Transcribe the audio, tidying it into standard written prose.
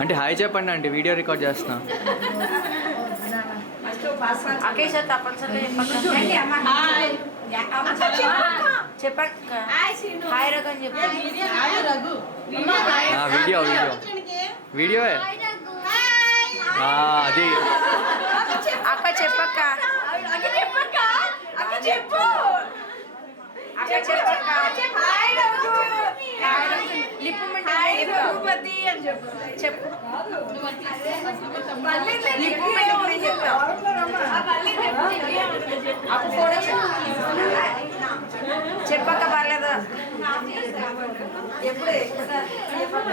అంటే హాయ్ చెప్పండి అంటే వీడియో రికార్డ్ చేస్తున్నా. అకేష్ తప్పనిసరిగా చెప్పక్క హాయ్ రఘు అని చెప్పు. వీడియో వీడియో వీడియో అది అక్క చెప్పక్క లిప్పు చెప్పు చెప్పక్క పర్లేదు ఎప్పుడు చెప్పక్క